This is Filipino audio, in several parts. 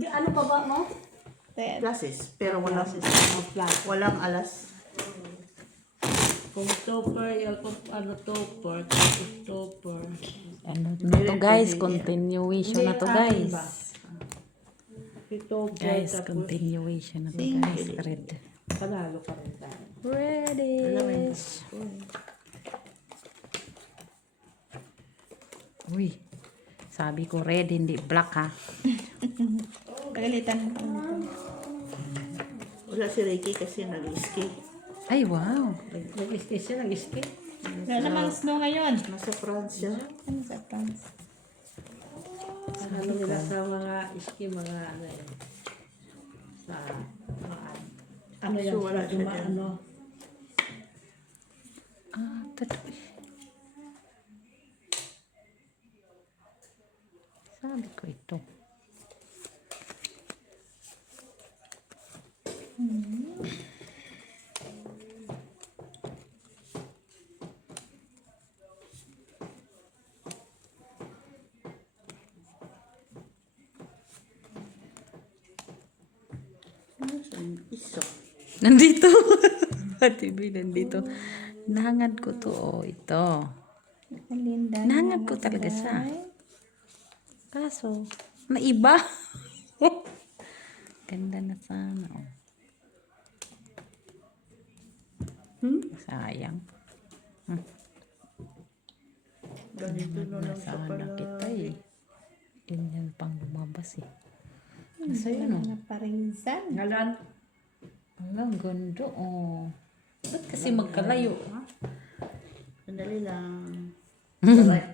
Ano pa ba mo? Glasses. Pero walang alas. Kung topper, ano topper, tapos topper. Ano na to guys, continuation na to guys. Guys, continuation na to guys. Red. Panalo ka rin tayo. Ready. Uy. Sabi ko red, hindi black ha. Kagalitan mo. Wala si Ricky kasi nag-ski. Ay, wow. Nag-ski siya, nag-ski. Wala namang snow ngayon. Nasa France siya. Ano sa France? Ano nila sa mga ski, mga ano yun. Sa mga ano yan, So, wala siya dyan. ano. Ah, totoo. Sabi ko ito. Iso. Nandito. Ate B, nandito. Nahangad ko to. Oh, ito. Linda. Nahangad ko talaga siya. Kaso, naiba. Ganda na sana. Oh. Sayang. Ganito na lang sa Sana pala. kita eh. Ganyan pang lumabas eh. Kasi yun oh. Naparinsan. Ngalan, Ang ganda oh. Ba't kasi magkalayo? Ha? Sandali lang.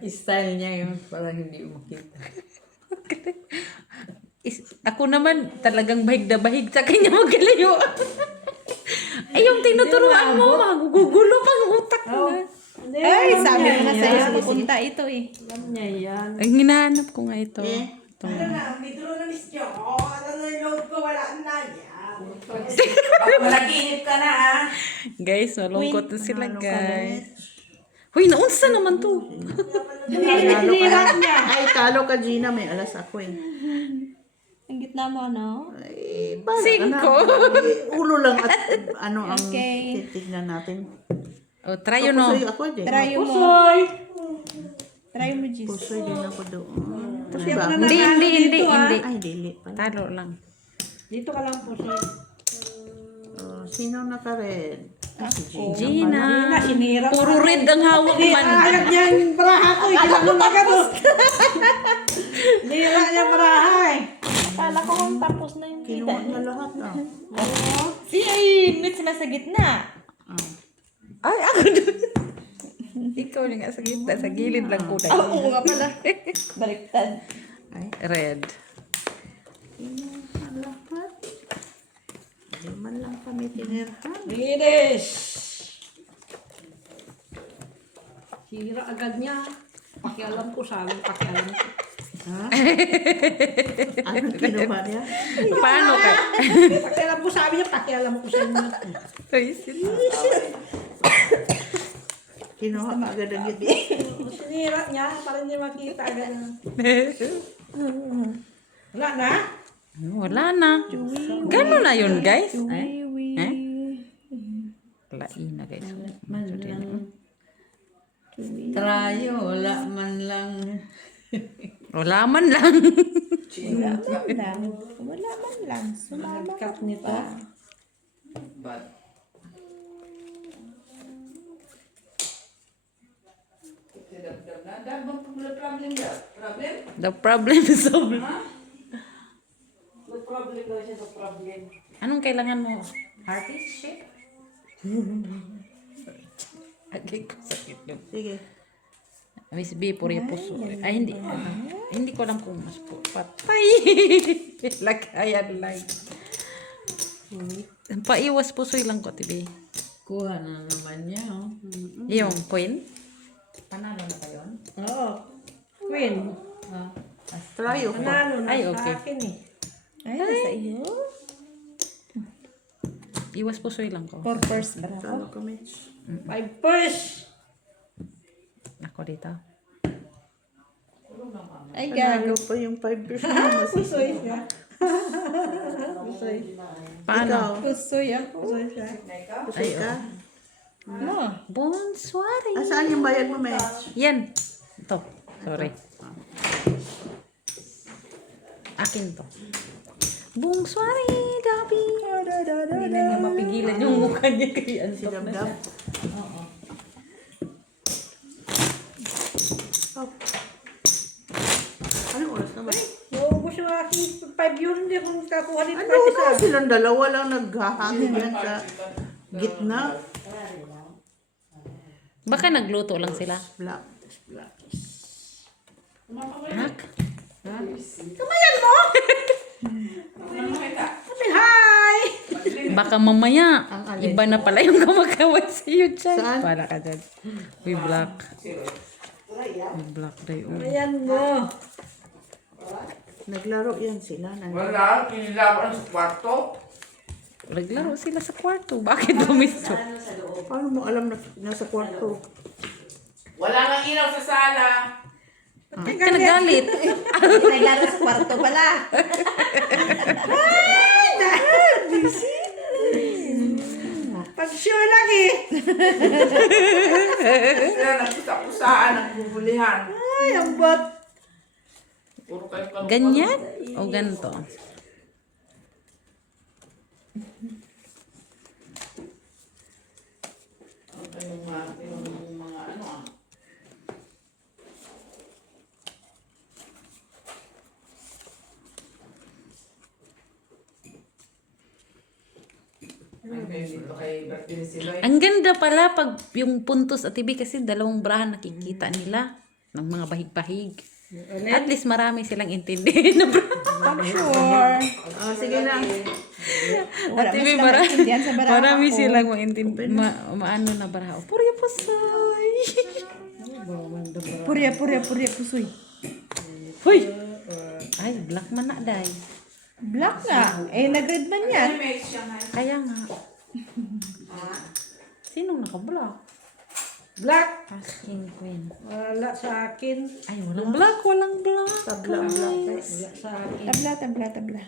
style niya yun, para hindi makita. Ako naman talagang bahig na bahig sa kanya magkalayo. Ay, yung tinuturuan mo, magugulo pang utak mo. Ay, sabi mo na sa'yo pupunta ito eh. Alam niya yan. Ay, hinahanap ko nga ito. Ito. Malaginip ka na ha. Guys, malungkot na sila guys. Huy, naunsa naman to? Talo ka. Ay, talo ka, Gina. May alas ako eh. Ang gitna mo, no? Ay, bala ka na. Cinco. Ulo lang at ano ang Okay. titignan natin. Oh, try yun no. Pusoy ako din. Try mo. Soy! Try mo, Gis. Pusoy din ako doon. Kasi ako na Hindi, hindi, hindi, hindi. Ay, dili pala. Talo lang. Dito ka lang po, Soy. Oh, sino naka-red? Gina. Sinira pa. Puro red ang hawak man. Ayag niya yung baraha ko. Ilang mo na ka to. Nira niya baraha eh. Kala ko kung tapos na yung kita. Kinuha na lahat ah. Si ay, meet sila sa gitna. Ah. Ay, ako doon. Ikaw na nga sa gitna. Sa gilid lang ko. Oo nga pala. Baliktad. Ay, Red. kinuha lahat. Hindi man lang kami tinirhan. Linis! Sira agad niya. Pakialam ko sa amin, pakialam ko. Ha? Anong kinuha niya? Paano ka? Pakialam ko sa amin niya, pakialam ko sa inyo. Ay, sila. Kinuha agad ang gitna. Sinira niya, para hindi makita agad. Wala na? Wala na. Gano'n na yun, guys. Eh? Lain na, guys. Trayo, wala man lang. Wala man lang. Wala man lang. Wala man lang. Sumama Cut nito. pa. The problem is solved. No problem daw siya, no problem. Anong kailangan mo? Hearty shape? Agay ko sakit yun. Sige. Miss B, puri puso. Ay, hindi. Hindi ko alam kung mas po. Patay! Lagayan lang. Paiwas puso lang ko, tibi. Kuha na naman niya, oh. Yung queen? Panalo na ba yun? Oo. Queen. Ah. Trayo ko. Panalo na Ay, sa okay. akin eh. Ay, nasa iyo. Iwas pusoy lang ko. For first ba Talo kami. 5 push! Ako dito. Ay, Talo gago. pa yung 5 years na Pusoy siya. Paano? Ikaw. Pusoy ako. Pusoy ka? No. Bonsoir. Saan yung bayad mo, May? Yan. Ito. Sorry. Akin to. Bonsoir, Gabi. Hindi na niya mapigilan yung mukha niya kay Si Antok na Dab-Dab. siya. Oo. Oh. Anong oras na ba? Naubos yung aking 5 yun. Hindi akong kakuha nito Ano kahit na? isa. Silang dalawa lang naghahati yan sa gitna. Baka nagluto lang sila. Black. Anak? Kamayan mo! Sabi, hi! Baka mamaya, iba na pala yung gumagawa sa iyo dyan. Saan? Para ka dyan. We black. We black day. Oh. Kamayan mo. Naglaro yan sila. Wala, kinilawan sa kwarto. Naglaro sila sa kwarto. Bakit gumisto? Paano mo alam na nasa kwarto? Wala nang ilaw sa sala. Bakit ka nagalit? Naglaro sa kwarto pala. Pag-sure lang eh. Sila nagpusa-pusaan, nagbubulihan. Ay, ang bot. Puro kayo kalungkot. Ganyan? O ganito? Yung mga ano ah. Ay, dito kay birthday ni Siloy. Ang ganda pala pag yung puntos at TV kasi dalawang brahan nakikita nila ng mga bahig-bahig. At least marami silang intindihin na bra. Sure. Sige na. Wala At mas TV na marami, maintindihan sa baraha marami ko. silang maano na baraha. Puri pasay. Purya pusoy. Hoy! Ay, black man na day. Black nga. Eh, nag-red man yan. Kaya nga. Sinong naka-black? Black. Asking Queen. Wala sa akin. Ay, walang black, walang black. Tabla, black. Wala sa akin. Tabla.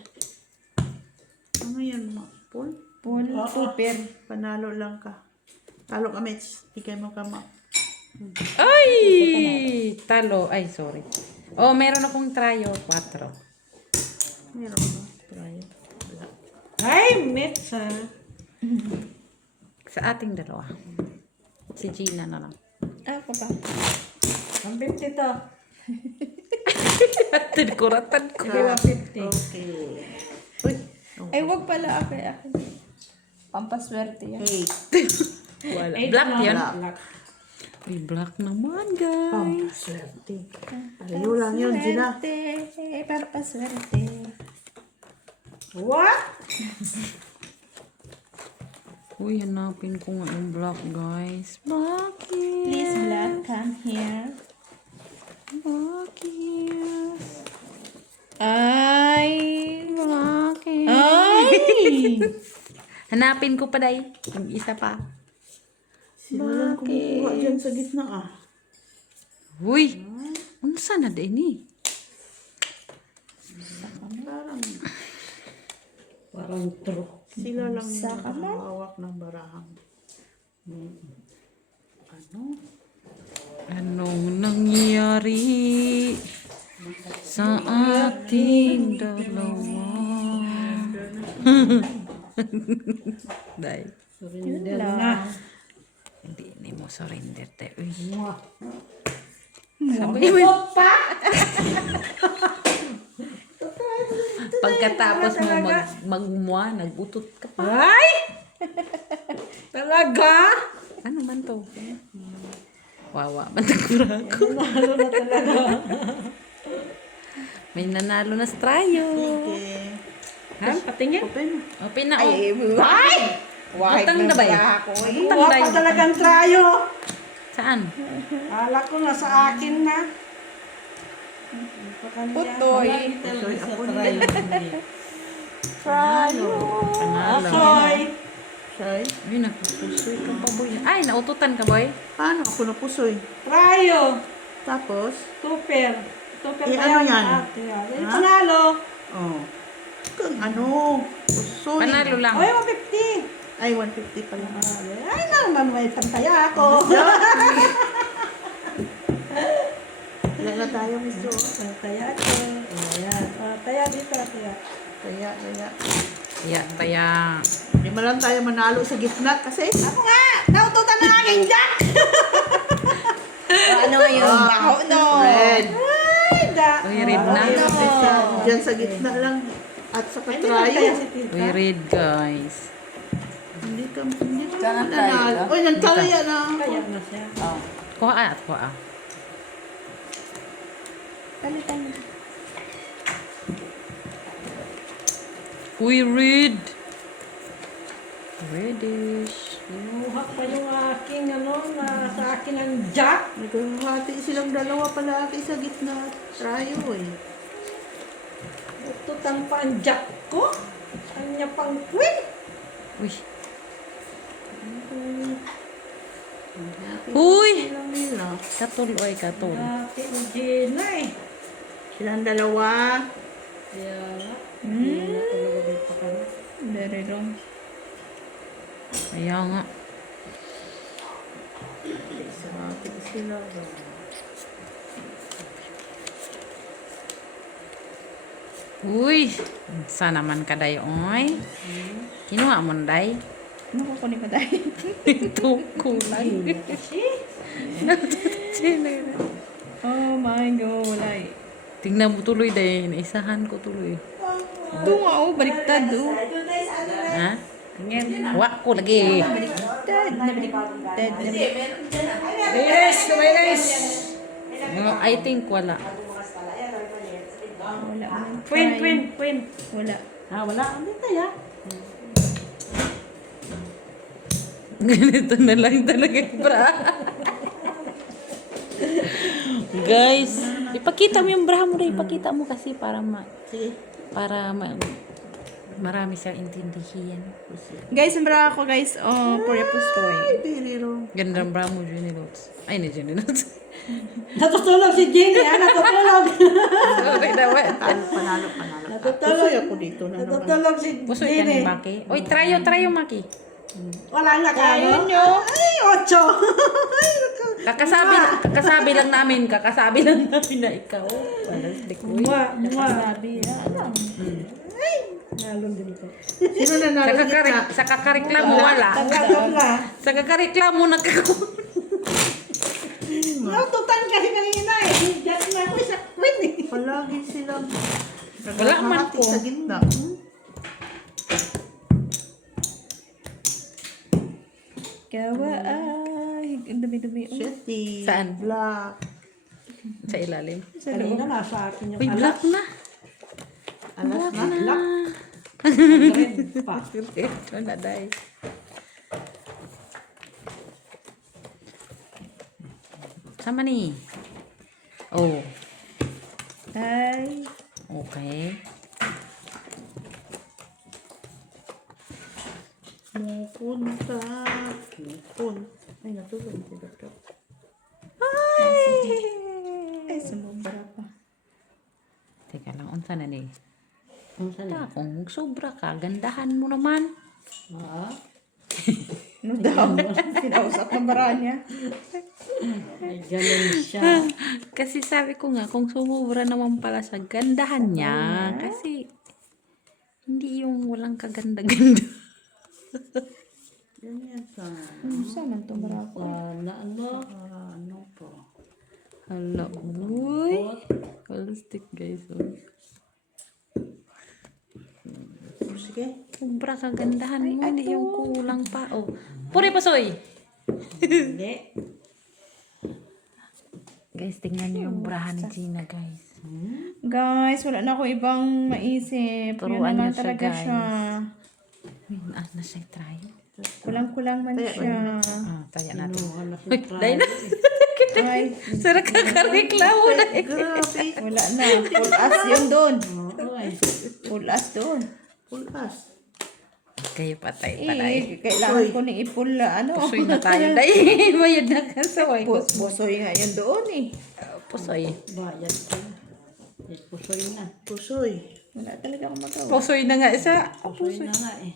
Ano yan, ma? Paul? Paul, super. Panalo lang ka. Talo ka, Mitch. Ikay mo ka, ma. Ay! Talo. Ay, sorry. Oh, meron akong trayo. 4. Meron ba? Try. Ay, mix ha. Sa ating dalawa. Si Gina na lang. Ako pa. Ang 50 to. Atid ko, ratad ko. Hindi 150. Okay. Uy. Ay, wag pala ako. Pampaswerte yan. Hey. Wala. 8 Black lang. yan. Black. Uy, black naman, guys. Swerte. Ayaw lang yun, Gina. Pampaswerte. What? Uy, hanapin ko nga yung black, guys. Bakit? Please, black, come here. Bakit? Ay! Bakit? Ay! Hanapin ko pa, day. Yung isa pa. Sila lang kumukuha dyan sa gitna, ah. Uy! Ano sana din eh? Parang true. Sila lang yung Sa kamay. nakahawak ng barahang. Ano? Anong nangyari sa ating dalawa? Day. Surrender na. Hindi mo surrender, te. Uy. Mwah. Sabi mo pa. Pagkatapos mo magmua, nagutot ka pa. Ay! Talaga? Ano man to? Wawa, matagura ko. Nanalo na talaga. May nanalo na sa trayo. Okay. Ha? Patingin? Open. Open na, oh. Ay! Utang na ba yun? Utang Wala na pa yun. talagang trayo. Saan? Kala ko na sa akin na. Putoy. Putoy, ako Trayo. Panalo. Asoy. Shy. Ay, napupusoy ka pa, boy. Ay, naututan ka, boy. Paano ako napusoy? Trayo. Tapos, Super. Super Eh, pa ano yan, yan? ate. Yung panalo. oh. ano, pusoy. Panalo lang. Oy, 150. Ay, 150 pala. Ay, naman, may pantaya ako. Wala na tayo, miso. Pantaya ako. Ayan. Taya dito, taya. Kaya. Taya. Hindi man lang tayo manalo sa gitna kasi. Ako nga! Naututan na aking jack! Ano ngayon? Bako, no? Red. Ay, da. Uy, red na. Diyan sa gitna lang. At sa Ay, hindi lang kaya katrayo. si Tita. Uy, red guys. Hindi ka Saan ang mananalo. tayo? Uy, nagkalaya na. Kaya na siya. Oh. Kuha at kuha. Kalitan mo. Uy, red. Reddish. Kinuha pa yung aking sa akin ang jack. Nagkahati silang dalawa palagi sa gitna. Trayo eh. Ututan pa ang jack ko. Kanya pang queen. Uy. Hati Uy! silang nila. Katul, oy, katul. Dati ni Gina eh. Silang dalawa. Kaya nga. Hindi na talaga dito kami. Very long. Kaya nga. Hati sila. Uy! Sana man ka day, oy. Kinuha mo na day. Ano ko kunin ko dahil? Ito, kulay. Oh my God, wala eh. Tingnan mo tuloy day. Naisahan ko tuloy. Ito nga oh, baliktad oh. Ha? Tingnan. Wa ko lagi. Baliktad, na baliktad. Yes, guys. I think wala. Wala man. Queen. Wala. Wala. Hindi kaya. Ganito na lang talaga, bra. Guys, ipakita mo yung bra mo na ipakita mo kasi para marami siyang intindihin. Guys, ang bra ako guys, oh, for your pustoy. Biriro. Ganda ang bra mo, Jenny Notes. Ay, ni Jenny Notes. Natutulog si Jenny, natutulog. Sorry na, what? Panalo. Natutulog. Pusoy ako dito na naman. Natutulog si Pusoy ka ni Jenny. Maki. Oy, tryo, Maki. Wala na kayo. Ayun nyo. Ay, 8. Ay, Kakasabi lang namin na ikaw. Walang stick mo. Sabi, alam. Nalon din ko. Sino na nalo sa gitna? Sa kakareklamo, wala. Tatla. Sa kakareklamo, nagkakaroon. Naututan kasi kanina eh. Jack na ako sa queen eh. Palagi silang Wala man naghahati po. sa gitna. Kawa, ay, ang dumi-dumi. Oh. Shetty. Saan? Black. Sa ilalim. Kanina nasa akin yung Uy, black na. Alas na. Black. Red pa. Ito na, day. Sama ni. Oh, Ay, okay. Pupunta. Ay, natulog si Doktor. ay, sumubra pa. Teka lang, unsa na ni? Ang sana. Kung sobra ka, gandahan mo naman. Ano daw? Pinausap ng bara niya. Ay, ganun siya. Kasi sabi ko nga, kung sumubra naman pala sa gandahan niya, kasi hindi yung walang kaganda-ganda. Yan sa Saan ang tumara ko? ano po. Hala, uy. Holistic guys. Oh. Sige. Sobra kagandahan mo, hindi yung kulang pa. Oh. Puri pasoy! Hindi. Guys, tingnan niyo yung brahan ni Gina, guys. Guys, wala na ako ibang maisip. Turuan Yun na niyo lang siya, talaga guys. siya. Uy, na siya try. Kulang-kulang man siya. Ah, taya natin. Hanap Uy, ng dahil na. Ay, Sarap kakareklamo na. Grabe. wala na. Full as yun doon. Ay, Full as doon. Full as. Kayo patay. Kailangan ko ni ipul, ano. Pusoy na tayo. Dahil bayad na kasaway ko. Pusoy nga yun doon eh. Pusoy. bayad ka. Pusoy na. Pusoy. Wala talaga akong magawa. Pusoy na nga isa. Pusoy na nga eh.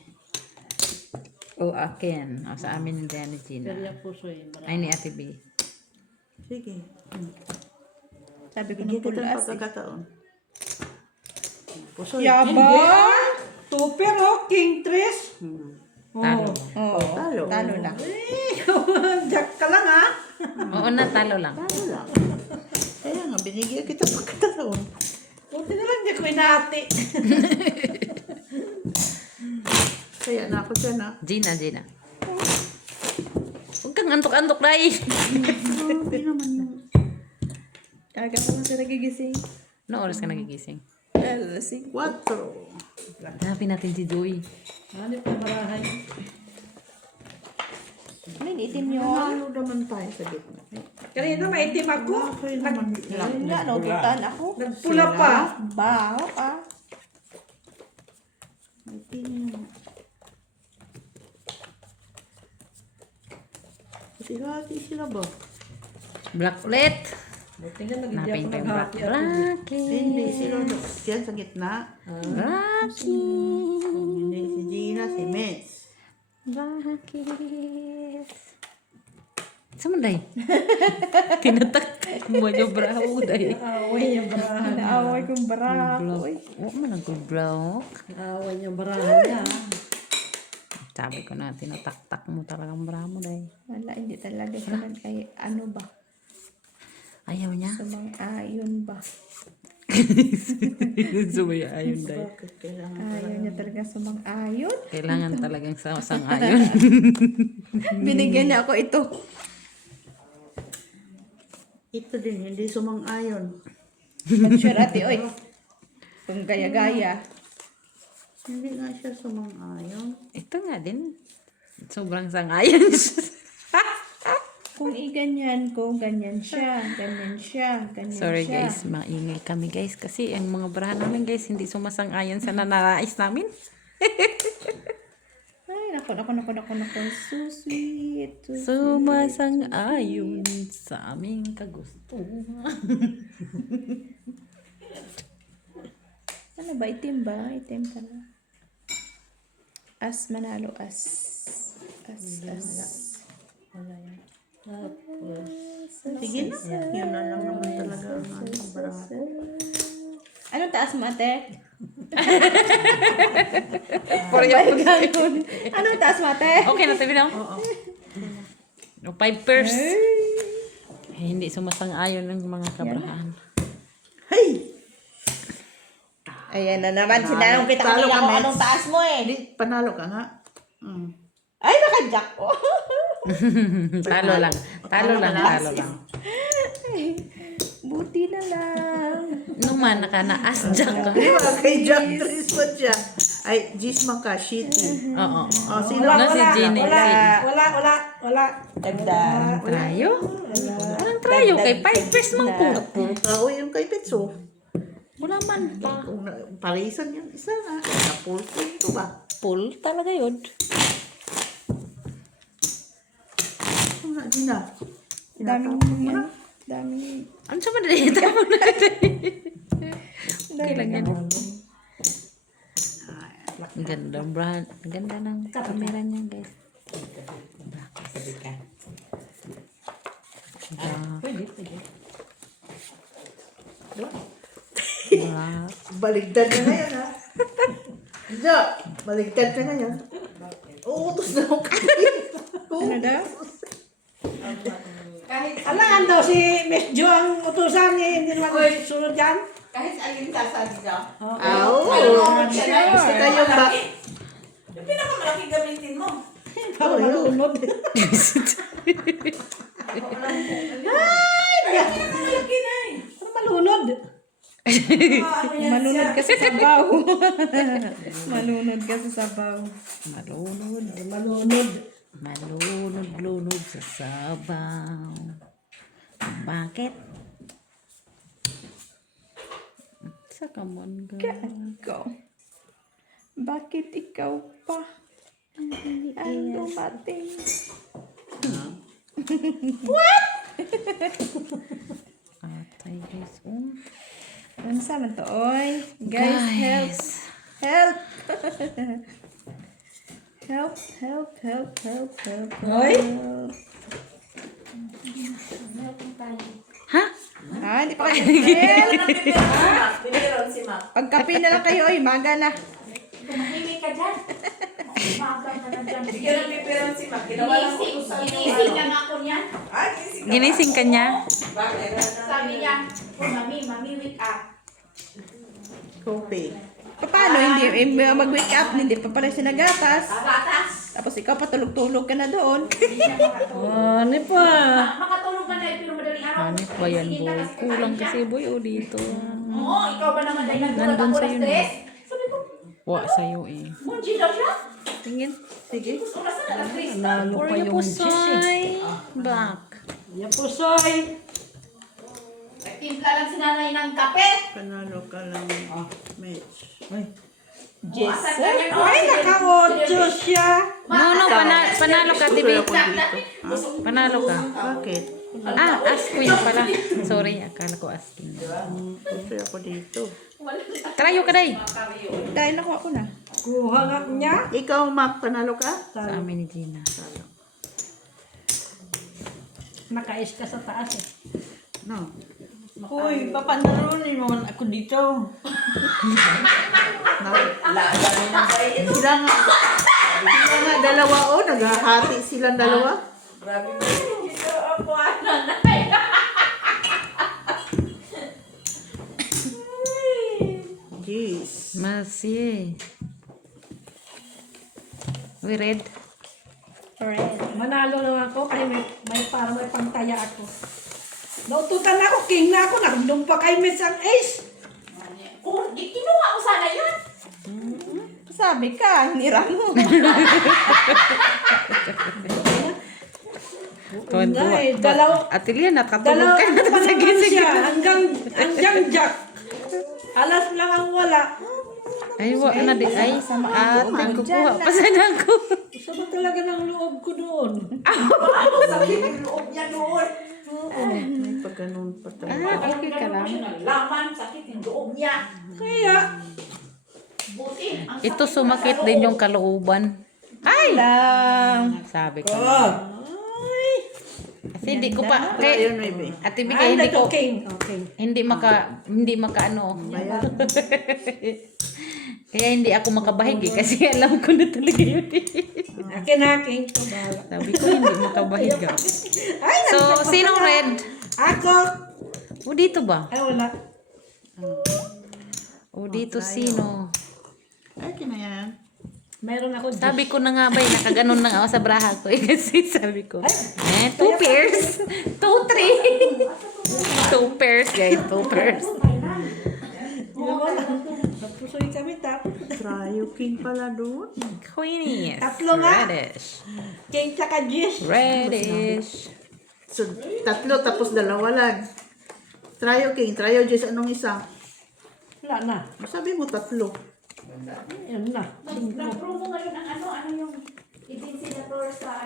O akin. O sa amin hindi ni Gina. Serya pusoy. Ay ni Ate B. Sige. Sabi ko Bigyan ng kita ng pulas eh. pagkakataon. Pusoy. Yabang! Super oh, King Tris. Talo. Oo, Talo. talo lang. Jack ka lang ha. Oo na, talo lang. Talo lang. Kaya nga, binigyan kita ng pagkakataon. Buti na lang di ko inati. Kaya na ako siya na. Gina. Huwag kang antok-antok dahil. Grabe naman yung... Aga pa lang siya nagigising. No oras ka nagigising? Alasing. 4. Hanapin natin si Joey. Hanip ang barahay. Ano yung itim yun? Nanalo naman tayo sa gitna. Kanina maitim ako. Kaya naman lang. Ayun nga, naututan ako. Nagpula pa. Baho ka. Hati-hati sila ba? Black ulit. Buti nga nag-hindi Hanapin ako ko yung black. naghati. Blacky. Hindi sila. Diyan sa gitna. Blacky. Hindi si Gina, si Miss. Blacky. Saan mo day? Tinatak mo yung braho day. Away niya barahan. Naaway kong barako. Huwag mo nag-block. Away niya barahan niya. Sabi ko na, tinatak-tak mo talagang braho mo day. Wala, hindi talaga siya ay ano ba? Ayaw niya. Sumang-ayon ba? Sumaya ayon day. Bakit kailangan? Ayaw niya talaga sumang-ayon. Kailangan talagang sang-ayon. Binigyan niya ako ito. Ito din, hindi sumang-ayon. Mag-share ate, oy. Kung gaya-gaya. Hindi nga siya sumang-ayon. Ito nga din. Sobrang sang-ayon. Kung i-ganyan ko, ganyan siya, ganyan siya, ganyan Sorry siya. guys, maingay kami guys. Kasi ang mga brahan namin guys, hindi sumasang-ayon sa nananais namin. Ay, naku. So sweet. So sweet. Sumasang-ayon sa aming kagustuhan. Ano ba? Itim ba? Itim ka na. As manalo, as. Wala yan. Sige na. Yun na lang naman talaga ang ating barato. Anong taas mo, ate? Ganun. Anong taas mo, ate? Okay na tayo no? No, 5 pairs. Hindi sumasang-ayon ng mga kabrahan. Hey! Ayan na naman. Sinanong kita Talo kanina ka, kung Mets. anong taas mo eh. Hindi, panalo ka nga. Ay, naka-jack ko. Talo lang. Talo lang. Buti na lang. Numan naka na asjak ka. Di ba? Kay Jack Tris pa siya. Ay, Gisma ka, shitty. Oo. Oh, sino? No, si Jenny. Wala. Dagdag. Trayo? Anong trayo? Kay 5 pairs man ko. Tao yung kay Petso. Wala man pa. Kung parisan yung isa na. Napulpo ito ba? Full talaga yun. Ano na, Gina? Daming yan. Daming. Ano sa madali? Tama na. Okay lang yan. Ang ganda, brand. Ang ganda ng camera niya, guys. Pwede. Black. Baligtad na ngayon, ha? Gina, baligtad na ngayon. Uutos na ako kayo. Ano daw? Alangan daw si Miss Jo ang utusan niya. Hindi naman sunod yan. Kahit alin sasabi niya. Oo. Sure. Kayo ba? Yung pinakamalaki gamitin mo. Para malunod. Pinakamalaki na eh. Para malunod. Ano yan Manunod siya? ka sa sabaw. Manunod ka sa sabaw. Malunod. Malunod. Malunod-lunod sa sabaw. Bakit? Sa kamon ka. Ikaw. Bakit ikaw pa? Ang dumating. Atay guys. Oh. Ano sa man to, oy? Guys, help! Help! help. Oy? Ha? Ah, hindi pa kayo help! Biniron si Mac. Pagkape na lang kayo, oy. Maga na. Tumahimik ka dyan. Umaga ka na dyan. Hindi ka nang pipiron si Mac. Ginawa lang utusan yung Ginising lang ako niyan. gising ka. Ginising ka niya? Bakit? Sabi niya, mami, wake up. Coffee. Paano? Hindi mag-wake up, hindi pa pala siya nagatas. Batas. Tapos ikaw patulog-tulog ka na doon. Hindi siya makatulog. Ano pa? Makatulog man na pero madaling araw. Ano ba yan, Gisingin ka boy? kasi Kulang kakain siya. kasi, boy, o dito. Oo, ikaw ba naman dahil nagdulog Nandun ako sa'yo ng na. stress? Sabi ko, Wa sa'yo eh. munji daw siya. Tingin. Sige. Gusto ka sa stress. Nalo For pa you yung po, sis eh. Soy. Back. Yan po, Soy. Nagtimpla lang si nanay ng kape. Panalo ka lang. Mitch. Yes, sir. Ay, naka-8 siya. No, panalo ka, TV. Panalo ka. Bakit? Ah, as queen pala. Sorry, akala ko as king. Gusto ako dito. Trayo ka, day. Dahil nakuha ko na. Kuha nga niya. Ikaw, Mac, panalo ka? Sa amin ni Gina. Nakais ka sa taas eh. No. Uy, papanarunin mo man ako dito. Sila nga dalawa o, naghahati silang dalawa. Grabe mo. Dito ako, nanay. Jeez. Masi. We red. Manalo lang ako kay may para may pantaya ako. Naututan na ako, king na ako, nandun pa kay Miss ang ace. Kung di kinuha ko sana yun. Sabi ka, hinira mo. Tuwan-tuwa. Hindi, dalaw- Atelia, nakatulog Dalawa ka na pa sa naman gising. siya, hanggang jack. Alas lang ang wala. Ay, wa na di. Ay, ate, kukuha pa sana ako. Gusto mo talaga ng loob ko doon. Sakit yung loob niya doon. May pagganon pa tayo. Okay ka lang. Naglaman, sakit yung loob niya. Kaya, Buti. Ang Ito sakit sumakit sa din loob. yung kalooban. Ay! Lang. Sabi ko. ay, Kasi hindi ko pa, Ayun, kay, maybe. Ate Bika, ay, hindi ito ko, king. Okay. hindi maka ano. Bayan. Kaya hindi ako makabahig eh, kasi alam ko na talaga yun. Akin na, king. Ito, bahala. Sabi ko, hindi makabahig ah. Ay, So, nandun pa sinong pala. red? Ako. O dito ba? Ay, wala. O dito sino? Ay, kinayan. Meron ako dyan. Sabi ko na nga ba, nakaganon na nga ako sa braha ko eh, kasi sabi ko, 2 pairs, 2, 3. 2 pairs guys, 2 pairs. Napusoy kami tap. Tryo king pala doon. Queenie. Tatlo nga. Reddish. King tsaka Jis. Reddish. So, tatlo tapos dalawa lang. Tryo king, tryo Jess, anong isa? Wala na. Sabi mo tatlo. Yan na. Nag-promo ngayon ang ano yung Invincilator sa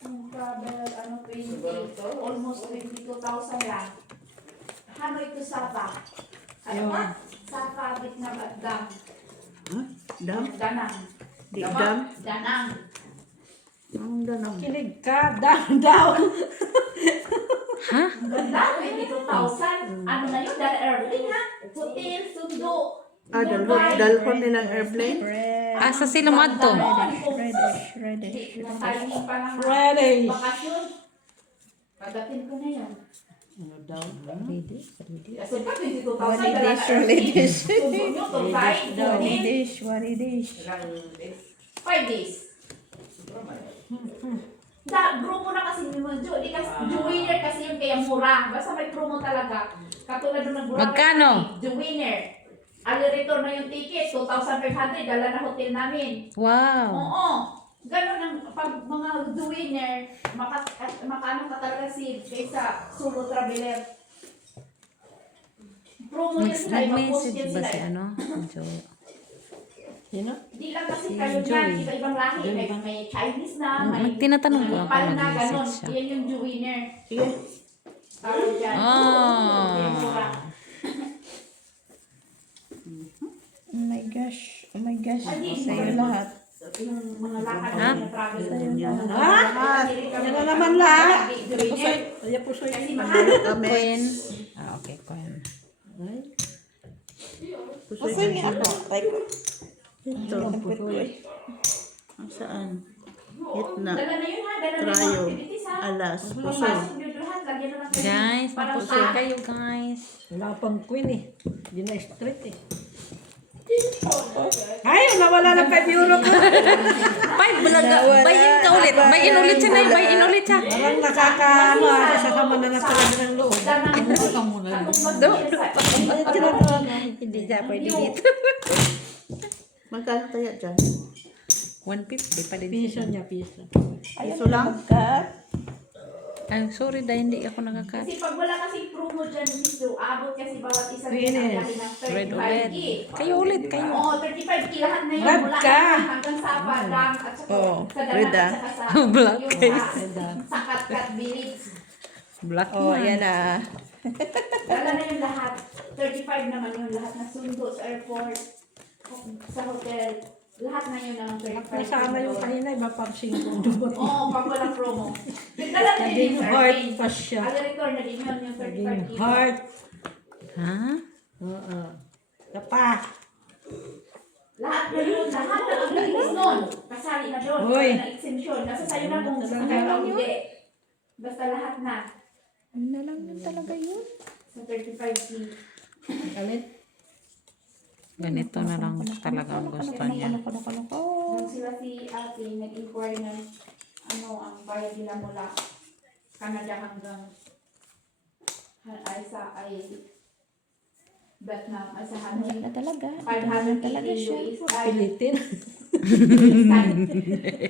yung travel, 20, almost 22,000 lang. Ano ito Sapa? Ano ba? Sapa, na dam. Huh? Dam? Danang. Digdam? Danang. Anong danam? Kilig ka. Down. Ha? Ganda, 22,000. Ano na yun? Dahil airplane ha? Hotel, sundo. Ah, dalhon nilang airplane? Asa sila madto? Reddish. Timing pa ng Ready. bakasyon. Pagdating ko na yan. Kasi pa 22,000 dala na airplane. Sundo nyo, to flight, hotel. 5 days. Grupo na kasi ni Monjo. Di kasi, winner kasi yung kaya mura. Basta may promo talaga. Katulad ng nag Magkano? The winner. Ali return na yung ticket, 2,500. Dala na hotel namin. Wow. Oo. Ganon ang pag mga the winner, makaano ka talaga si kaysa solo traveler. Promo yan sila, iba-post Nag-message yan ba sila. si ano? Joy. Sino? Di lang kasi Si kayo Joey. yan, iba-ibang lahi. May Chinese na, may Tinatanong ko ako, Nepal na, nag-message ganon. siya. Yan yung the winner. Sige. Parang dyan. Ah. Yan mura. my gosh. Oh my gosh. Ay, di, Sa'yo lahat. Yung mga lakad Ha? na travel. Ha? Yan na naman lahat. Kaya po sa'yo. Kasi mahal. Queen. Okay, Queen. Pusoy niya ako. Ito. Ang saan? Gitna. Dala na yun ha, dala na Trayo. yung activities ha. Alas. Pusoy. Pagpasok nyo lahat, lagyan na lang kayo. Guys, Para mapusoy sa- kayo, guys. Wala pang queen eh. Hindi na straight eh. Ay, nawala ng 5 euro ko. Bay, bulaga. Bayin ka ulit. Bayin ulit siya na. Bayin ulit siya. Parang nakakaano ah. Sasama na lang talaga ng loob. Hindi siya pwede dito. Magkano tayo dyan? 150 pa din Piso siya. niya, piso. Piso lang? Ay, sorry dahil hindi ako nakakat. Kasi pag wala kasing promo dyan dito, abot kasi bawat isang Finish. pinakalahi ng Red 35K. ulit. Kayo ulit, kayo. Oo, 35K lahat na yun. Grab Mula ka. hanggang sa padang at saka Oo, sa dalang red at ah. saka sa Black yung face. sa Katkat Village. Black Oh, man. ayan na. Dala na yung lahat. 35 naman yung lahat na sundo sa airport, sa hotel. Lahat na yun ng 35. Nasama yung kanina, iba pang 5 dugot. Oo, pag walang promo. Yung dala na Naging din yung heart airplane. pa siya. Al-record na din yun, yung 35 Naging kilo. heart. Ha? Oo. Kapa. Lahat na yun, lahat na ang release nun. Kasali na doon, Uy. na exemption. Nasa sa'yo na kung sasakay ka o hindi. Basta lahat na. Ano na lang yun talaga yun? Sa 35K. Galit. Ganito na lang talaga ang gusto niya. Nung sila si ate, nag-inquire ng ang bayad nila mula Canada hanggang ay Vietnam, ay sa Hanoi. Na talaga. 500 talaga siya. US, ay Pilitin.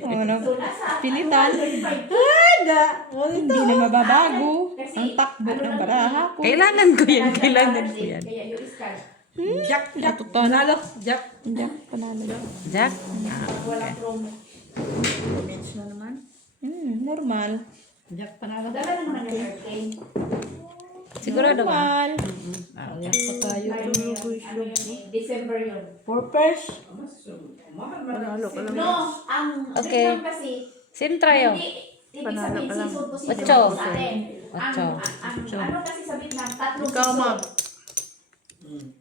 Ano? So, nasa Pilitan. 35K. Ay, da. Oh, ito. Hindi na mababago. Kasi, Ang takbo ano ng lang baraha ko. Kailangan ko yan. Kailangan ko yan. Kaya US card. Jack, Jack. Panalo. Jack. Hindi ako panalo. Jack? Walang promo. Minutes na naman. Normal. Jack, panalo. Dala naman ang airplane. Sigurado ka? Normal. Jack pa tayo. December yun. Purpose. Panalo ka lang. No, ang Okay. Vietnam kasi, Sintrayo. ibig Panalo sabihin ka lang. season to season Ocho. sa atin. Ocho. Ano kasi sa Vietnam, tatlong Ikaw, season. ma'am.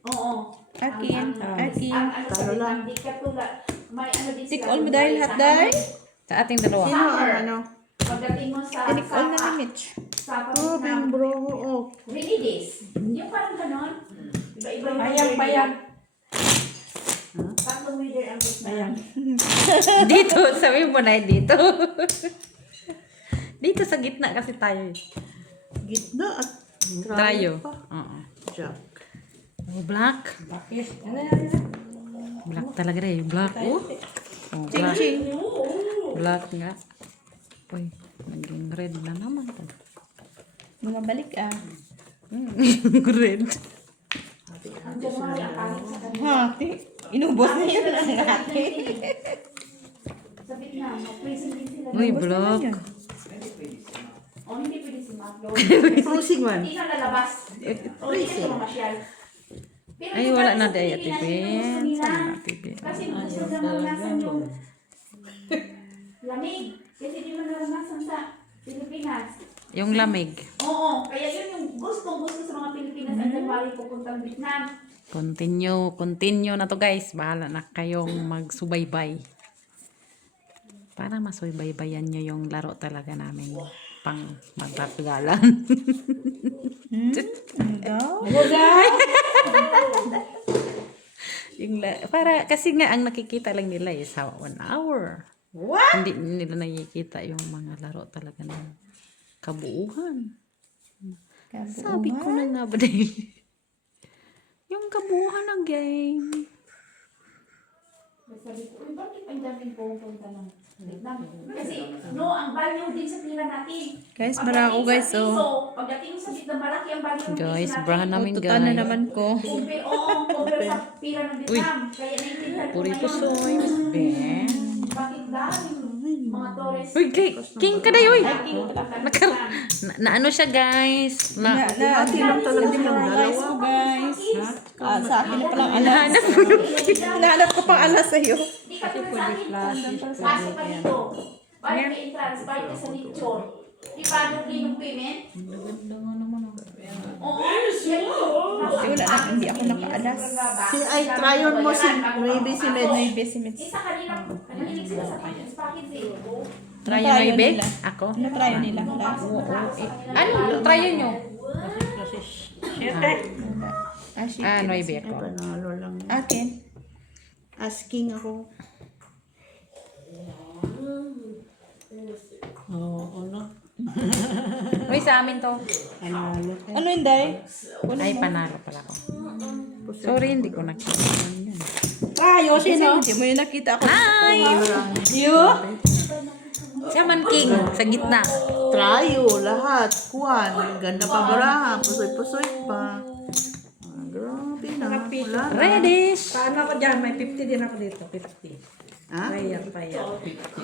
Oo. Akin. Akin. Ang ano sa Talo lang. Vietnam, di katulad, may ano din Take sila, all mo yung dahil sa lahat dahil. Sa ating dalawa. Sino ang ano? Pagdating mo sa Take all na Sapa, limit. Sapa Probing Vietnam, bro. Oh. rainy days. Yung parang ganon. Iba-iba yung Payang, weather payang. nila. Tatlong weather ang Vietnam. Payang. Dito, sabi mo na dito. Dito sa gitna kasi tayo. Gitna at Tayo. pa. Oo. Jack. Oh, black. Bakit? Ano yan? Black talaga rin. Black. Oh, black. Ching. Black nga. Uy, naging red na naman to. Bumabalik ah. Red. Ang January ang pangit sa kanila. Hati. Inubos niya ang hati. Sa Vietnam, prison din sila. Uy, Inubos naman black. yun. O, hindi pwede si Maclo. Cruising man. Hindi na lalabas. O, hindi na mamasyal. Pero Ay, di ba wala sa na dahil Pilipinas, TV. yun ang gusto nila. Saan na TV? Kasi gusto na maranasan yung lamig. Kasi di mo naranasan sa Pilipinas. Yung lamig. Oo, kaya yun yung gusto sa mga Pilipinas ang January pupuntang Vietnam. Continue na to guys. Bahala na kayong magsubaybay. Para masubaybayan nyo yung laro talaga namin pang magtatagalan. Ano daw? Para kasi nga ang nakikita lang nila is sa 1 hour. What? Hindi nila nakikita yung mga laro talaga ng kabuuhan. Sabi ko na nga ba din? Yung kabuuhan ng game. Sabi ko, uy, bakit ang daming pupunta ng Vietnam? Kasi, no, ang value din sa pira natin. Guys, barako guys, oh. Pagdating sa Vietnam, malaki ang value ng Guys, piso brahan natin. namin Tututan na guys. naman ko. Compare sa pira ng Vietnam. Kaya naintindihan ko Puri ngayon. pusoy. Ben. Bakit dami? mga tourist. Uy, king ka na uy. King pala. Na ano siya guys? Na, Lang talaga silang Demoralize dalawa. ko, guys. Sa akin na palang alas. nahanap mo yung Hinahanap ko pang alas sa'yo. Hindi ka tulad sa akin. Pasok ka dito. Bayad ka entrance, bayad ka sa lechon. Di ba doble yung payment? Oo. Wala na, hindi ako nakaalas. Ay, tryon mo si Maybe si Med. May besimits. Isa kanina, nahilig sila sa package package eh. Try Try yung nila. Ako? Ano try nila? Last? Ano? Try nyo? Shit. Noibe ako. Panalo lang. Akin. Asking ako. Uy, sa amin to. Ano yun, Day? Ay, panalo pala ko. Sorry, hindi ko nakita yun. Tayo, sino? Hindi mo yung nakita ako. Hi! You? Siya man king, sa gitna. Tryo, lahat. Kuwan. Ganda pa baraha. Pusoy-pusoy pa. Grabe na. Wala na. Reddish. Saan ako dyan? May 50 din ako dito. 50. Ha? Payat.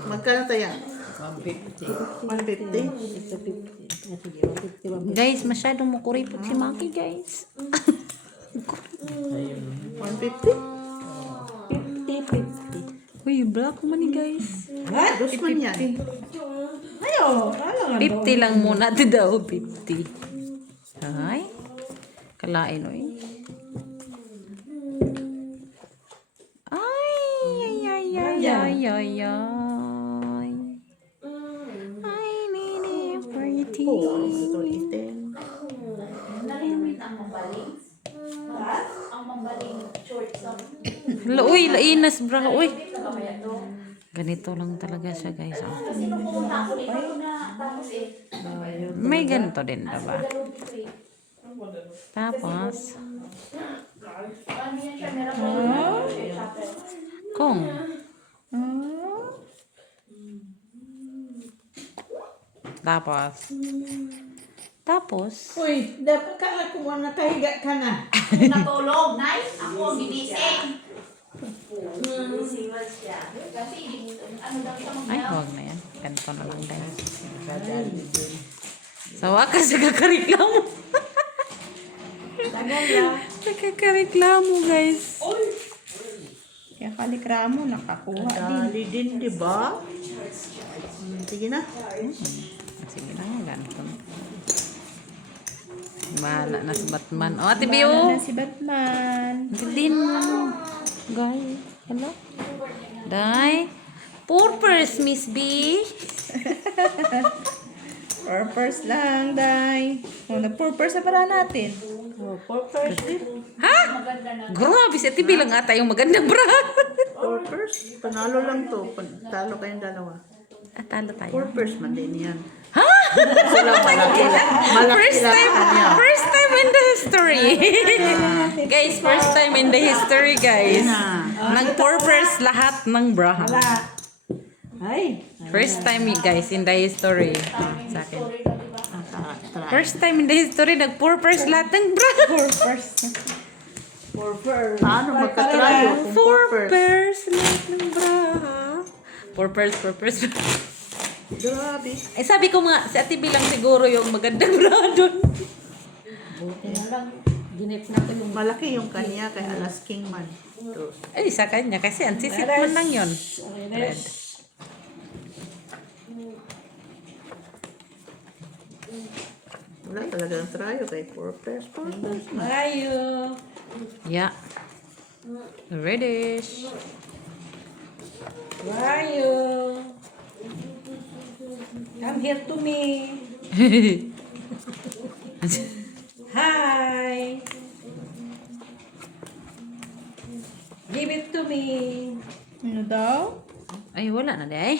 Magkano tayo? 150. 150. Guys, masyadong makuripot si Maki, guys. 150? 50. Uy, black man ni guys. What? Dos man yan. Ayo, ano nga 50 lang muna, di daw 50. Ay, kalain oy. Ay. I need it pretty. Ito itin. Nalimit ang mambaling. Ang mambaling short sa Uy, lainas bra. Uy. na ba kaya to? Ganito lang talaga siya, guys. Oh. Kasi nung pumunta ako, ikaw na tapos eh. May ganito din, diba? Dalawang dito eh. Tapos, Ano yan siya, meron ko chapel. kung tapos, Uy, dapat ka na kung nakahiga ka na. Natulog, nice. Ako, ginising. Siwas siya. Kasi, ano daw siya ay, mag- huwag na yan. Ganito na lang, guys. Sa wakas, nagkakareklamo. Nagkakareklamo, guys. Kaya kalikramo, nakakuha din. Dali din, di ba? Sige na. Sige na nga, ganito na. Bahala na si Batman. O, Ate Bahala Bio. na si Batman. Din mo. Guys, hello? Day. Purpose, Miss B. Purpose lang, Day. O, nag-purpose na para natin. Ha? Grabe, si Ate B lang ata yung magandang bra. Purpose? Panalo lang to. Talo kayong dalawa. At talo tayo. Purpose man din yan. Ha? Sila malaki lang. Malaki First lang time, kanya. first time in the history. Guys, first time in the history, guys. Nag-purpose lahat ng bra. Wala. Ay. First time, guys, in the history. Sa akin. Try. First time in the history, nag-purpose lahat ng bra. Purpose. Paano magka-tryo kung purpose? Purpose lahat ng bra. Purpose. Grabe. Eh, sabi ko nga, si Ate B lang siguro yung magandang bra doon. Buti na lang. Ginip natin yung Malaki yung kanya kay Alas King man. Ito. Ay, sa kanya, kasi ang sisit man lang yun. Red. Wala talaga ng tryo kay purpose. Purpose man. Tayo. Yeah. Reddish. Tayo. Come here to me. Hi. Give it to me. Ano daw? Ay, wala na day.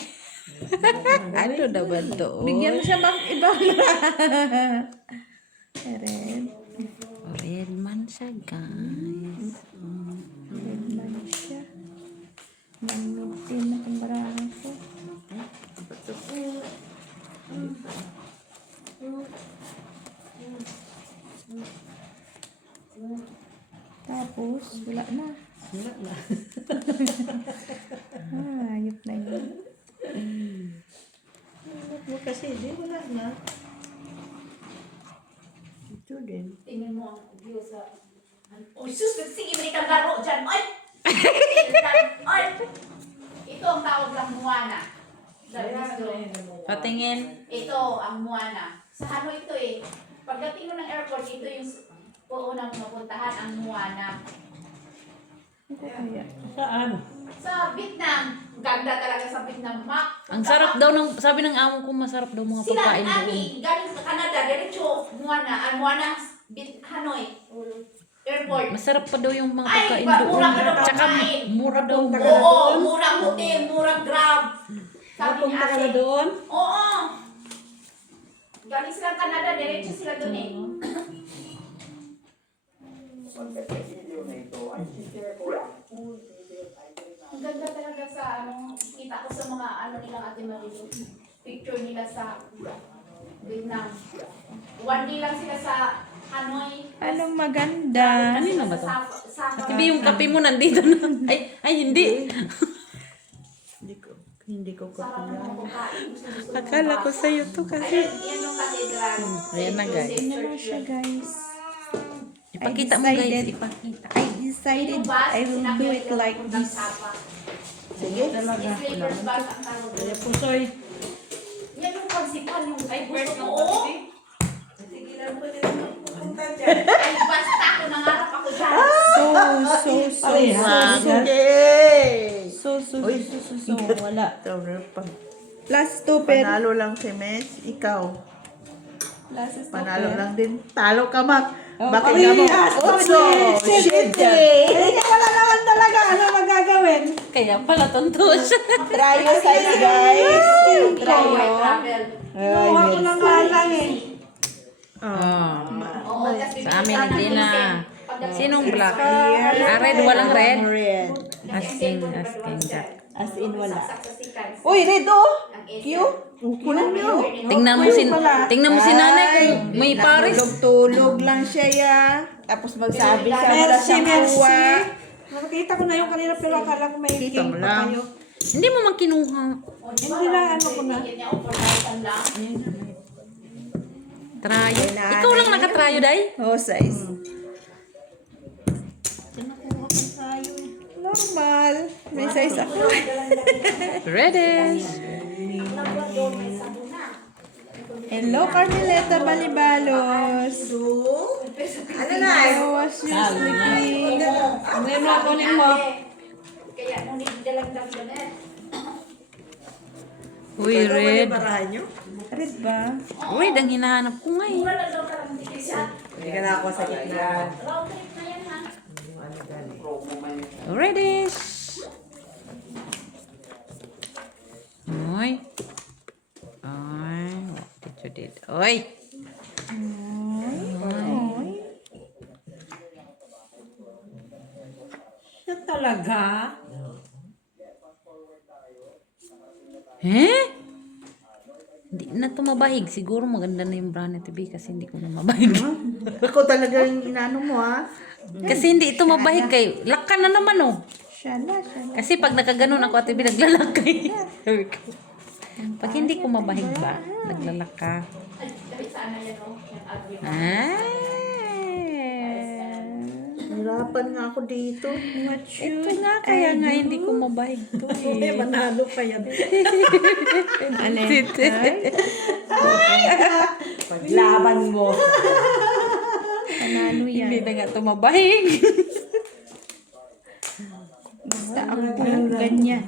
Ano na ba to? Bigyan mo siya bang ibang Red. Red man siya, guys. Red man siya. Namitin na kumbarahan ko. Tapos, wala na. Ayop na yun. CD, wala na. Ito din. Tingnan mo ang view sa... Oh, sus! Sige, may kang laro dyan. Ay! Ay! Ito ang tawag ng Moana. Patingin. Ito ang Moana. Sa Hanoi ito eh. Pagdating mo ng airport, ito yung unang mapuntahan ang Moana. Saan? Sa Vietnam, ganda talaga sa Vietnam. Ang sarap daw ng, sabi ng amo ko, masarap daw mga Sila, pagkain doon. Ani, galing sa Canada, diretso Moana. Ang Moana, Hanoi. Airport. Masarap pa daw yung mga Ay, pagkain ba, doon. mura ka daw Tsaka pagkain. mura daw. Oo, murang hotel, murang grab. Sabi ni Napunta ka na Ate. doon? Oo. Galing silang Canada, diretso sila doon eh. Ang ganda talaga sa kita ko sa mga nilang Ate Marilu. Picture nila sa Vietnam. One day lang sila sa Hanoi. Anong maganda? Kanino ba to? Sa Tibi yung kape mo nandito na. Ay, hindi. Hindi ko Sarap ng mga pagkain. Gusto-gusto ng Akala ko bata. sa'yo to kasi. Ayan, yan yung cathedral. Ayan na, guys. St. Ano Joseph siya, Church. guys? Ipakita mo guys, ipakita. I decided I will do it like this. Sige. Slippers bag ang tawag doon. Kaya pusoy. Yan yung principal yung ay gusto ko. Oo. Tigilan mo din ang pupunta dyan. Ay basta ako nangarap ako dyan. Wala. Tawag pa. Plus 2 pero. Panalo lang si Mes, ikaw. Plus is Panalo lang din. Talo ka, Mak. Bakit Ay, ka mo? Otso! Shit! Eh, wala naman talaga. Ano magagawin? Kaya pala tonto siya. Tryo size, guys. Ikaw Tryo. may travel. Kinuha ko na nga lang eh. Oo, kasi Sa amin hindi na. pagdating Sinong sa black? Israel, Ah, red, walang red. Red. Asking Jack. As in, wala. saksak sa sikat. Uy, red oh! Ang Q? Kunan mo. Tingnan mo si nanay kung may pares. Tulog lang siya ya. Tapos magsabi sa wala Mercy, siyang Mercy. kuha. Nakita ko na yung kanina pero akala ko may Kita mo king pa lang. kayo. Hindi mo man kinuha. Hindi na ano ko na. Bigyan niya ako 4,000 lang. Trayo. Ikaw lang nakatrayo, day? Oh, size. Normal. May size ako. Ready. Hello, Carmeleta Balibalos. Ano na? Was you sleeping? Ano yung mga kunin mo? Kaya nung nidalag-dag yan eh. Uy, red. Barahan nyo? Red ba? Red ang hinahanap ko nga eh. Mura lang daw talagang ticket siya. Hindi ka na ako sa gitna. Round trip na yan ha. Ready. Oy. Oy. What did you did? Oy. Siya talaga? Eh? Hindi na to mabahig. Siguro maganda na yung brand TV kasi hindi ko na mabahig. Ako talaga yung inano mo, ha? Kasi hindi ito mabahig kay lakan na naman oh. Siya na. Kasi pag nakaganon ako at naglalakay. Sabi ko. Pag hindi ko mabahig ba, naglalaka. Ay, kahit saan na yan o. Yung agree na. Ay. Hirapan nga ako dito. Ito nga kaya nga hindi ko mabahig to Eh, eh. manalo pa yan. Ano? Paglaban mo. Panalo yan. Hindi na nga to mabahig. Basta ang buhok ganyan.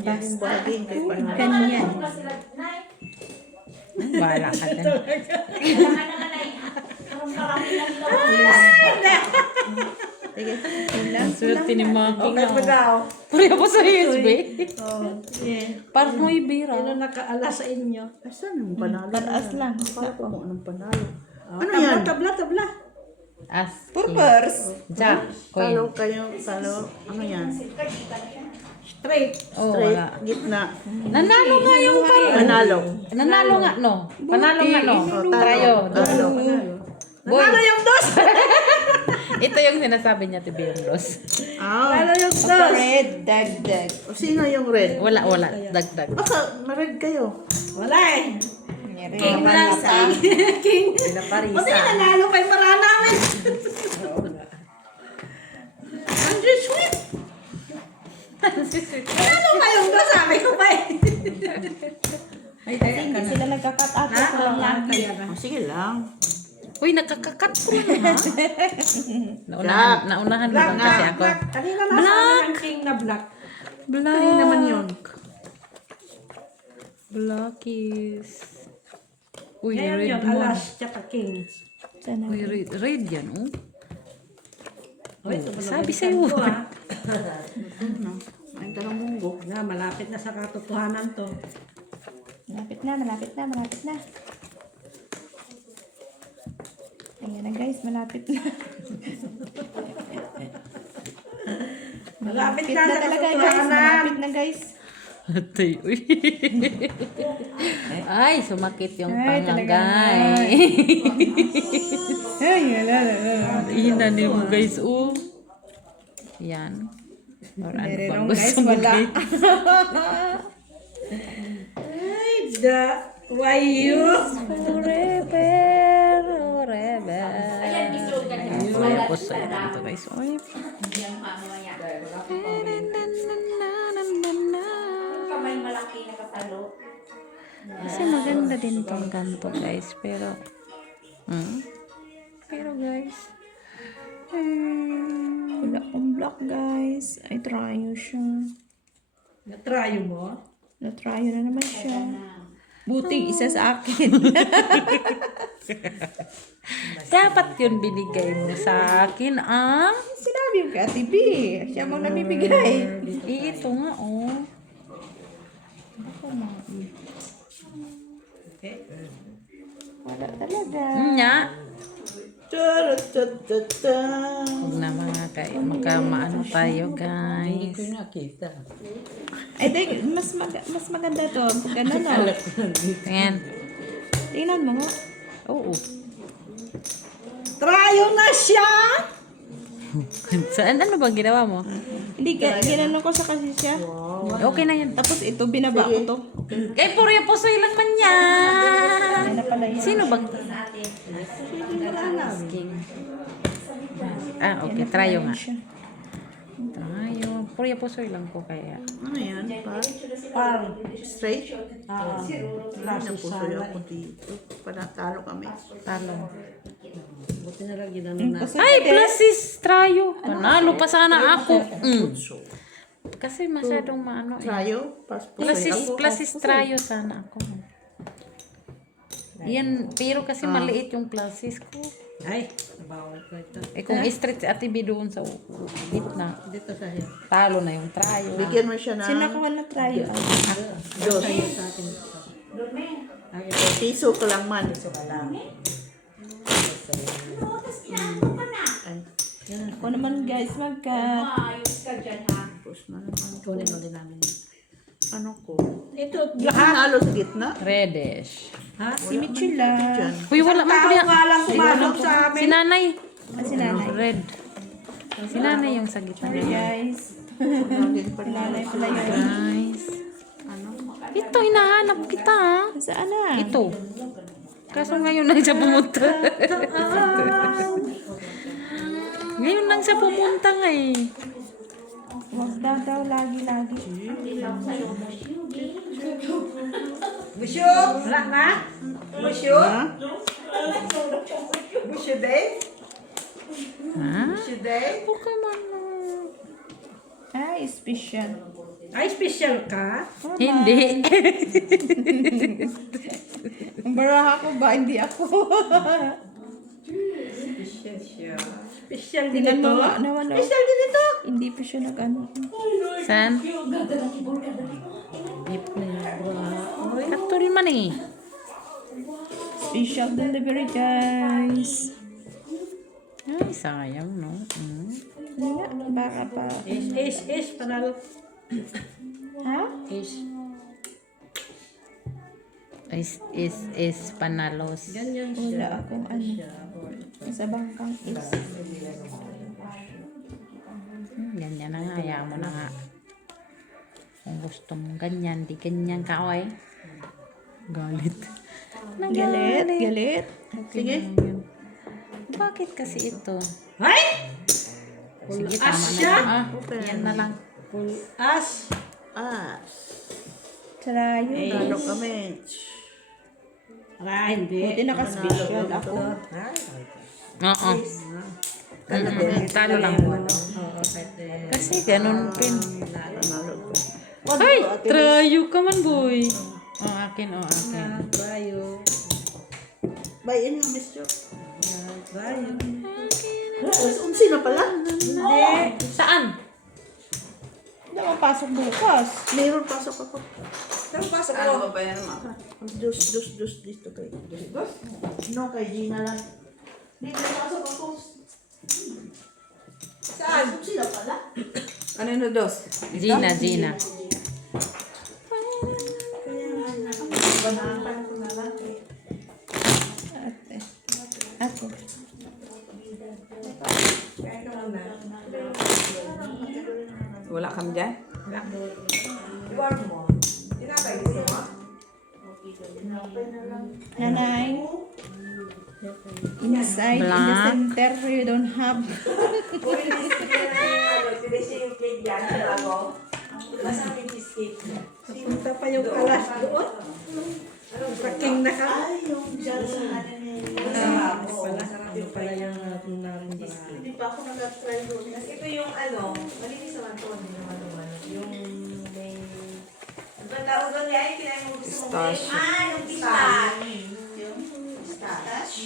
Ang bagay kay Panalo. Ganyan. Ano sila, Nay? Bala ka din. Kailangan naman ay karong karami lang daw. Sige. Ang swerte ni Maki Okay pa nga. daw. Pareho pa sa USB. Yeah. Parang may bira. Sino nakaala sa inyo? Asan ang Panalo? Pataas lang. Akala ko mo ng Panalo. Ano Tabla, yan? tabla. As. Purpose. Jack. Coin. Talo kayo. Talo. Ano yan? Straight. Oh, Straight. wala. Gitna. Nanalo nga yung parang. Panalo. Nanalo nga, no? Panalo nga, no? Oh, Tayo. Talo. Boy. Ano yung dos? Ito yung sinasabi niya, Tibirlos. Ah, Ano yung Ako dos? red, dagdag. o sino yung red? Wala. Dagdag. Baka ma-red kayo. Wala eh. King lang sa King. Pinaparisa. Pati nanalo kay para namin. Andre Sweet. Ano ba yung dos? Sabi ko pa eh. Kasi hindi sila nagkakat ako ko lang lagi. O, sige lang. Uy, nakakakat ko na. Naunahan mo bang kasi ako? Kanina nasa amin ang King na black. Kanina naman yun. Blackies. Uy, Ngayon red yun, mo. alas, tsaka King. Sana. Uy, red yan, oh. Uy, Sabi sa'yo. Ay, talang munggo. Na, malapit na sa katotohanan to. Malapit na, malapit na, malapit na. Ayan na guys, malapit na. Malapit na sa talaga guys, katotohanan. malapit na guys. Atay, uy. Ay, sumakit yung Ay, panga, talaga guys. Ay, wala. Ihinanin mo, guys, oh. Yan. Or ano bang Meron gusto guys, mo, wala. guys? Ay, why you? Forever. Ayan, misol ka na. Ay, po sa ito, guys. Uy. Yan, mamaya. Kamay malaki na katalo. Kasi maganda din tong ganito, guys. Pero, guys, Wala akong block guys. Ay, tryo siya. Na-try mo? Na-tryo na naman siya. Buting isa sa akin. dapat yun binigay mo sa akin, ah. Sinabi yung kay Ate B. Siya mong namibigay. Ito nga, oh. Wala talaga. Nya. Ta-ra-ta-ta-ta. Huwag na mga magkamaano tayo, guys. I think mas maganda to. Pag ano no. Ayan. Tingnan mo nga. Oo. Trayo na siya! Saan, ano bang ginawa mo? Hindi, ginano ko sa kasi siya. Okay na yan. Tapos ito, binaba ko to. Eh, puro yung pusoy lang man yan. Ano pala yun? Sino bang? Ah, okay. Tryo nga. Siya. Tryo. Puro yung pusoy lang ko kaya. Ano yan? Par. Straight? Klase Puso sana. yung ako dito. Panatalo kami. Talo. Buti na lang ginano na. Ay, plus is tryo. Panalo pa sana ako. Kasi masyadong maano eh. Tayo? Plus is tryo sana ako. Yan, pero kasi maliit yung pluses ko. Ay, bawal ko ito. Eh kung straight si Ate B doon sa gitna, Dito sa hiya. talo na yung tryo. Bigyan mo siya Sino ng nakuha na tryo? Diyos. Piso ka lang man. Ako naman guys, magkat. Ayos ka dyan, ha? Tapos na naman. Kunin ulit namin. Ano ko? Ito, Lahat lahat. nalo sa gitna? Reddish. Ha? Si Michula. Diyan. Uy, wala man ko Tao niya. nga lang pumasok sa amin. Si nanay. Ah, si nanay. Red. Si nanay yung sa gitna. Sorry guys. Lagi pa Si na. nanay pala yun. Guys. Ito, hinahanap kita. ah. Saan na? Ito. Kaso ngayon lang siya pumunta. Ngayon lang siya pumunta nga eh. Huwag daw lagi-lagi. Busyo? Wala na? Busyo? Ha? Busyo day? Ha? Busyo day? Okay man. Ay, special. Ay, special ka? Hindi. Ang baraha ko ba? Hindi ako. Special din Tingnan ito. mo nga naman. oh. Special din ito. Hindi pa siya nag-ano. San? Katul man eh. Special delivery guys. Ay, sayang no. Hindi nga, baka pa. Is, panalo. Ha? Is panalos. Ganyan Wala siya. akong ano. Sa bangkang is. Ganyan na nga. Hayaan mo na nga. Kung gusto mo ganyan, di ganyan ka, oy. Galit. Galit. Sige. Bakit kasi ito? Ay! Sige, As tama na siya? lang. Yan na lang. As. Trayo. Talo kami. Hindi. Buti naka-special ako. Oo. Talo lang. Kasi ganun pin. Ay! Trayo ka man, boy. Akin. Bayo. Bayin nga, Miss Jo. Bayo. Unsi na pala. Saan? Hindi ako pasok bukas. Mayroon pasok ako. Saan pasok ko? Dus dito kay. No, kay Gina lang. Dito pasok ako. Saan? Unsi na pala. Ano yung dos? Gina. Ako. Wala kami dyan? Iwan mo. Tinapay gusto mo? Nanay. Inside, in the Black. center, you don't have. Finishing cake yan. Ako. Basta may cheesecake. Punta pa yung kalas doon. Paking na ka. Ay, yung dyan sa ano niya. Pala yung narin Hindi pa ako nag-try doon. Kasi ito yung ano, malinis naman to, hindi naman naman. Yung may... Ano ba tawag doon yan? Kinain mo gusto mong cake? Yung pistache. Pistache?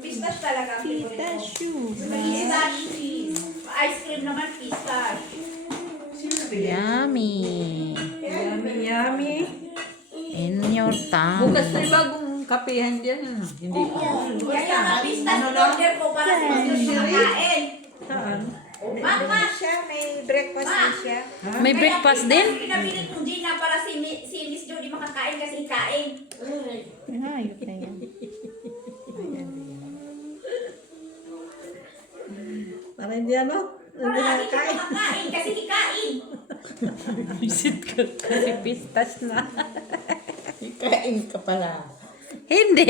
Pistache talaga. ang favorite ko. Pistachio. Pistache cheese. Ice cream naman, pistache. Yummy. Yummy. In your tongue. bagong kapehan dyan. Hindi ko. Kaya nga, pistache order ko para sa mga gusto makain. Saan? Mama! Siya, may breakfast din siya. May breakfast din? Pinapilit kong Gina para si Miss Jody makakain kasi kain. Hayop na yan. Para hindi ano? Para Hindi hindi ka nakakain. makakain kasi ikain. Visit ka kasi pistas na. Kain ka pala. Hindi.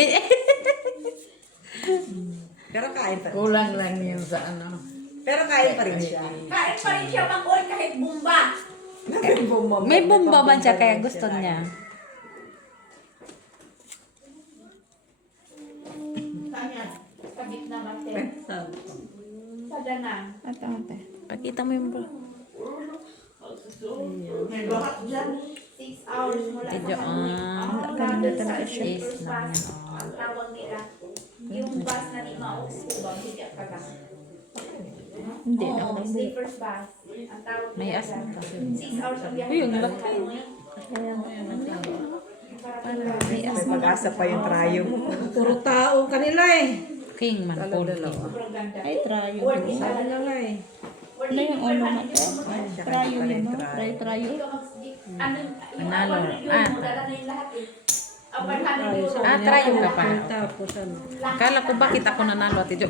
Pero kain pa rin. Kulang lang yun sa ano. Pero kain pa rin siya. Kain pa rin siya mag-oy kahit bumba. May bomba man siya kaya gusto niya. Sa gitna mate. Sa danan. Ate. Pakita mo yung bro. 6 hours mula sa Medyo, Ganda talaga siya. Yes, lang yan. Ang tawag nila. Yung bus na di mauubang, hindi ka lang. Hindi na ako. Sleepers bus. Ang tawag May nila asin dyan. pa. 6 hours ang biyahe. Yung laki. May May pag-asa pa yung trayo mo. Puro tao kanila eh. King man, full king. Sobrang ganda. Ay, trayo. Worth it Sabi talaga. na nga eh. Worth Ano it. yung ulo mo? Trayo yun, no? Trayo. Ano, yung Manalo. yun, dala na yung lahat eh. Ang 100 euro. Try yung ka pa. Tapos ano. Akala ko bakit ako nanalo at ito.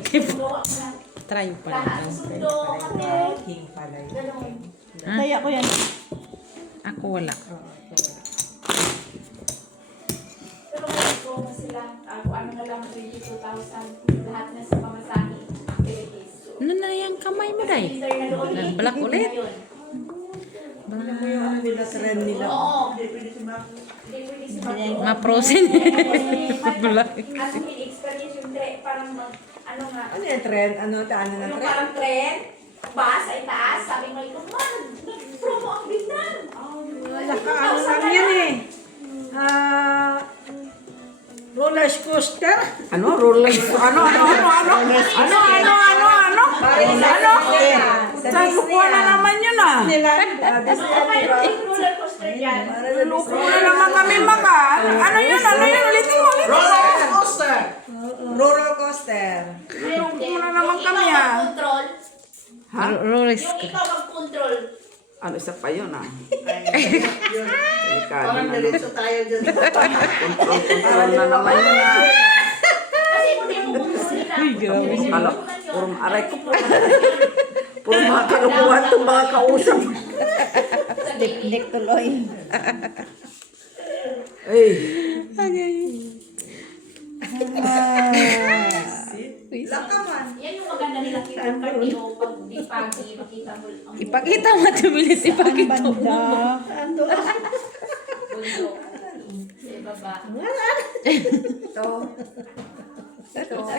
Try yung pala. Lahat sundo kami. King pala yun. Ganun. Kaya ko yan. Ako wala. Pero may promo sila. Ano na lang, 22,000. Lahat na sa pamasahe. Activities. Ano na yung kamay mo, day? Nag-black ulit? Trend nila. Oo. Hindi pwede si Ma-frozen. Black. Ano yung experience yung parang ano nga. Ano yung trend? Ano na Yung trend? parang trend. Bus ay taas. Sabi mo, man, nag-promo ang bignan. Nakaano lang yan eh. Roller coaster. Ano? Roller? Ano? Lukuha na naman yun ah. Roller coaster yan. Lukuha na naman kami maka. Ano yun? Ulitin mo. Roller coaster. Lukuha na naman kami ah. Control. Ha? Rolex. Yung ikaw mag-control. Ano, isa pa yun ah. Delikado na naman. tayo dyan. Control na naman yun ah. Kasi kung di mo control nila. Kala, aray ko Puro mga kalokohan itong mga kausap. Dip tuloy. Ay, Yan yung maganda nila kita karne o pag di pagi, makita mo ang Ipakita mo at tumilis. Ipakita mo. Banda. bundok. Sa baba. ito.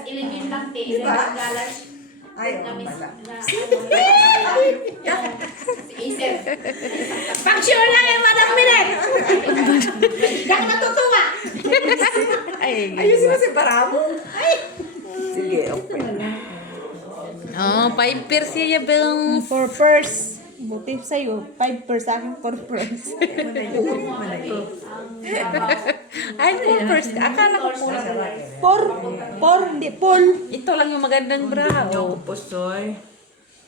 Ilinin lang te, ilinin galas. Ay, na oo mis pala. na si Isel. Pag-sure lang yung Madam Minek. Diyan natutuwa. Ay, Ayusin mo si Paramo. Sige, okay. oh, 5 pairs siya bang. 4 purse. Buti sa'yo. 5 purse sa akin 4 purse. Ay, 4 pairs. Akala ko po. 4, hindi, Paul. Ito lang yung magandang bra. Ako Oh. pusoy.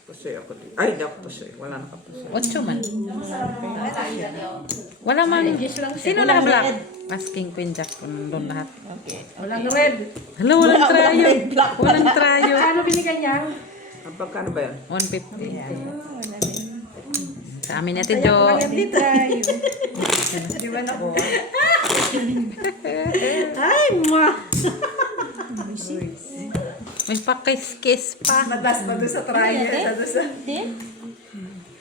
Pusoy ako dito. Ay, hindi ako pusoy. Wala na ka pusoy. 8 man. Wala man. Sino na black? Asking Queen Jack kung doon lahat. Okay. Walang red. Hala, walang trayo. Walang trayo. Ano binigay niya? Ang pagkano ba yan? 150. Sa amin natin, Jo. Hindi tayo. Di ba na ko? Ay, ma. May pakis-kiss pa. Matas pa doon sa trial. Sa doon sa... Hindi.